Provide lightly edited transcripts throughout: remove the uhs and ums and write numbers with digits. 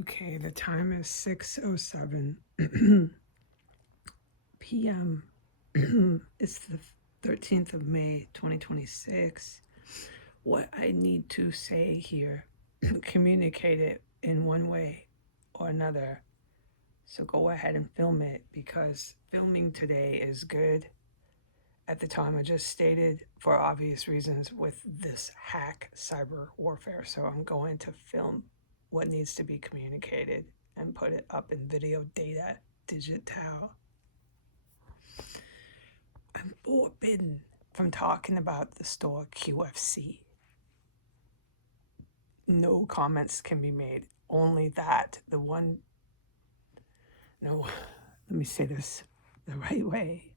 Okay, the time is 6:07 p.m. It's the 13th of May, 2026. What I need to say here, communicate it in one way or another. So go ahead and film it because filming today is good at the time I just stated for obvious reasons with this hack cyber warfare. So I'm going to film what needs to be communicated and put it up in video data digital. I'm forbidden from talking about the store QFC. No comments can be made. Only that no, let me say this the right way.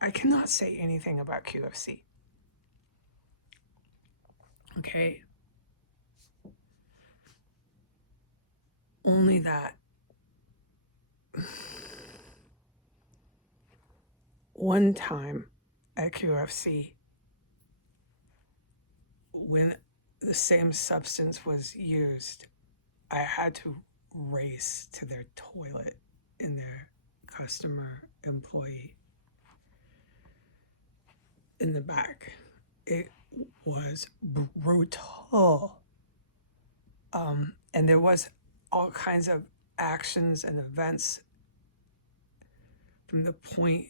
I cannot say anything about QFC. Okay? Only that one time at QFC, when the same substance was used, I had to race to their toilet in their customer employee in the back. It was brutal. And there was all kinds of actions and events from the point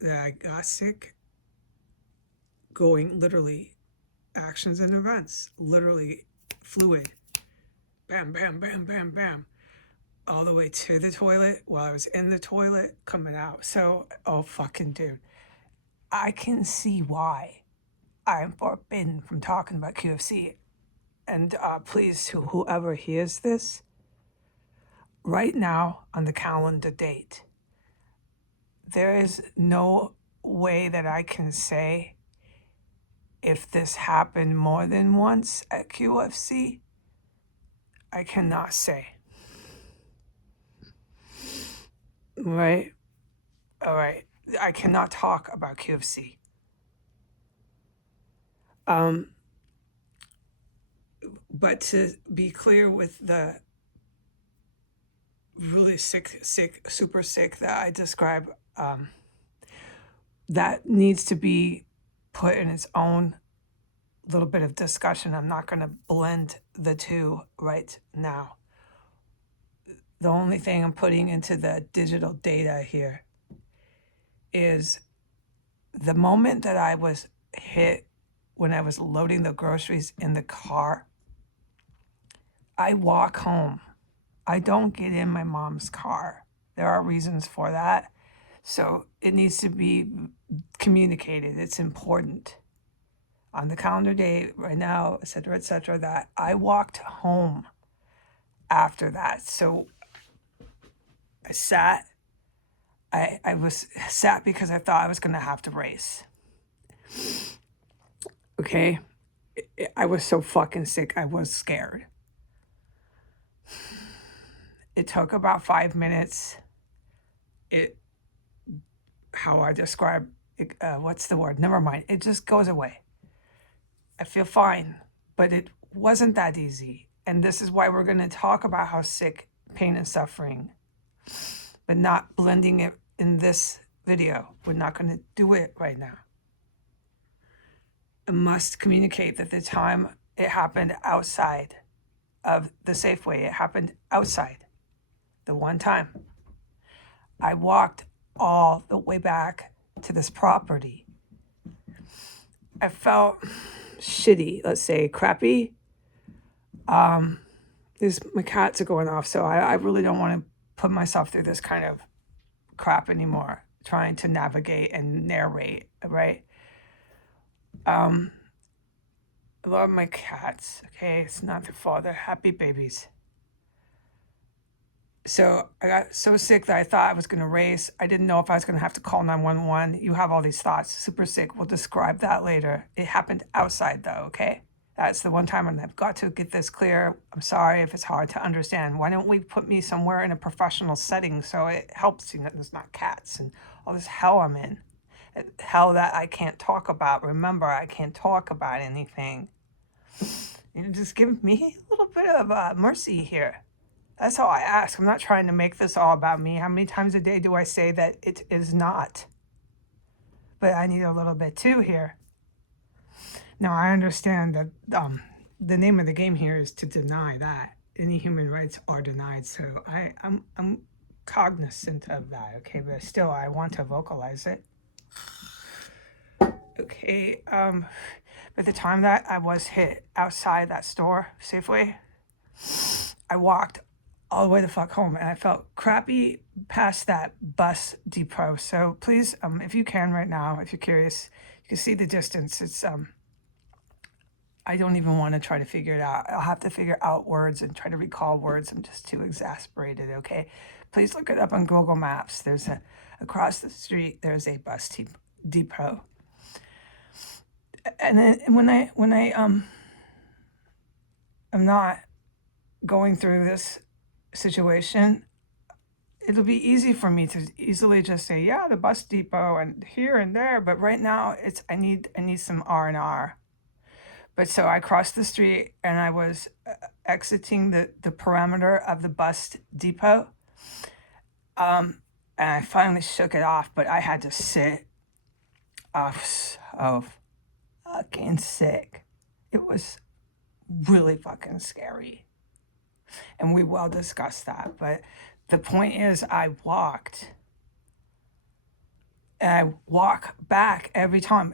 that I got sick, going literally actions and events, literally fluid, bam, bam, bam, bam, bam, all the way to the toilet while I was in the toilet, coming out. So, oh, fucking dude, I can see why I'm forbidden from talking about QFC. And please, whoever hears this, right now on the calendar date, there is no way that I can say if this happened more than once at QFC. I cannot say. Right? All right. I cannot talk about QFC. But to be clear with the really sick, super sick that I describe, that needs to be put in its own little bit of discussion. I'm not going to blend the two right now. The only thing I'm putting into the digital data here is the moment that I was hit when I was loading the groceries in the car. I walk home. I don't get in my mom's car. There are reasons for that. So it needs to be communicated. It's important. On the calendar date right now, et cetera, that I walked home after that. So I sat. I was sat because I thought I was going to have to race. Okay? I was so fucking sick. I was scared. It took about 5 minutes. How I describe it, what's the word? Never mind. It just goes away. I feel fine, but it wasn't that easy. And this is why we're going to talk about how sick, pain, and suffering, but not blending it in this video. We're not going to do it right now. I must communicate that the time it happened outside of the Safeway, it happened outside. The one time I walked all the way back to this property. I felt shitty, let's say crappy. My cats are going off, so I really don't want to put myself through this kind of crap anymore, trying to navigate and narrate, right? I love my cats, okay? It's not their fault. They're happy babies. So I got so sick that I thought I was going to race. I didn't know if I was going to have to call 911. You have all these thoughts. Super sick. We'll describe that later. It happened outside, though, okay? That's the one time, and I've got to get this clear. I'm sorry if it's hard to understand. Why don't we put me somewhere in a professional setting so it helps, there's not cats and all this hell I'm in. Hell that I can't talk about. Remember, I can't talk about anything. just give me a little bit of mercy here. That's all I ask. I'm not trying to make this all about me. How many times a day do I say that it is not? But I need a little bit too here. Now, I understand that the name of the game here is to deny that any human rights are denied. So I'm cognizant of that, okay? But still, I want to vocalize it. Okay, by the time that I was hit outside that store, Safeway, I walked all the way the fuck home, and I felt crappy past that bus depot. So please, if you can right now, if you're curious, you can see the distance. It's I don't even want to try to figure it out. I'll have to figure out words and try to recall words. I'm just too exasperated. Okay, please look it up on Google Maps. There's across the street. There's a bus depot. And then when I am not going through this situation, it'll be easy for me to easily just say, yeah, the bus depot and here and there. But right now, I need some R&R. But so I crossed the street and I was exiting the perimeter of the bus depot. And I finally shook it off, but I had to sit. I was so fucking sick. It was really fucking scary. And we well discussed that. But the point is, I walked. And I walk back every time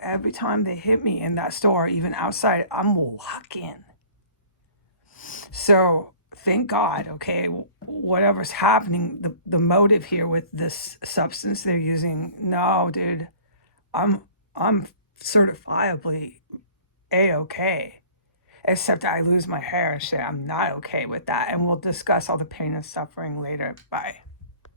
they hit me in that store, even outside, I'm walking. So thank God, okay, whatever's happening, the motive here with this substance they're using, no, dude, I'm certifiably A-okay. Except I lose my hair and shit. I'm not okay with that. And we'll discuss all the pain and suffering later. Bye.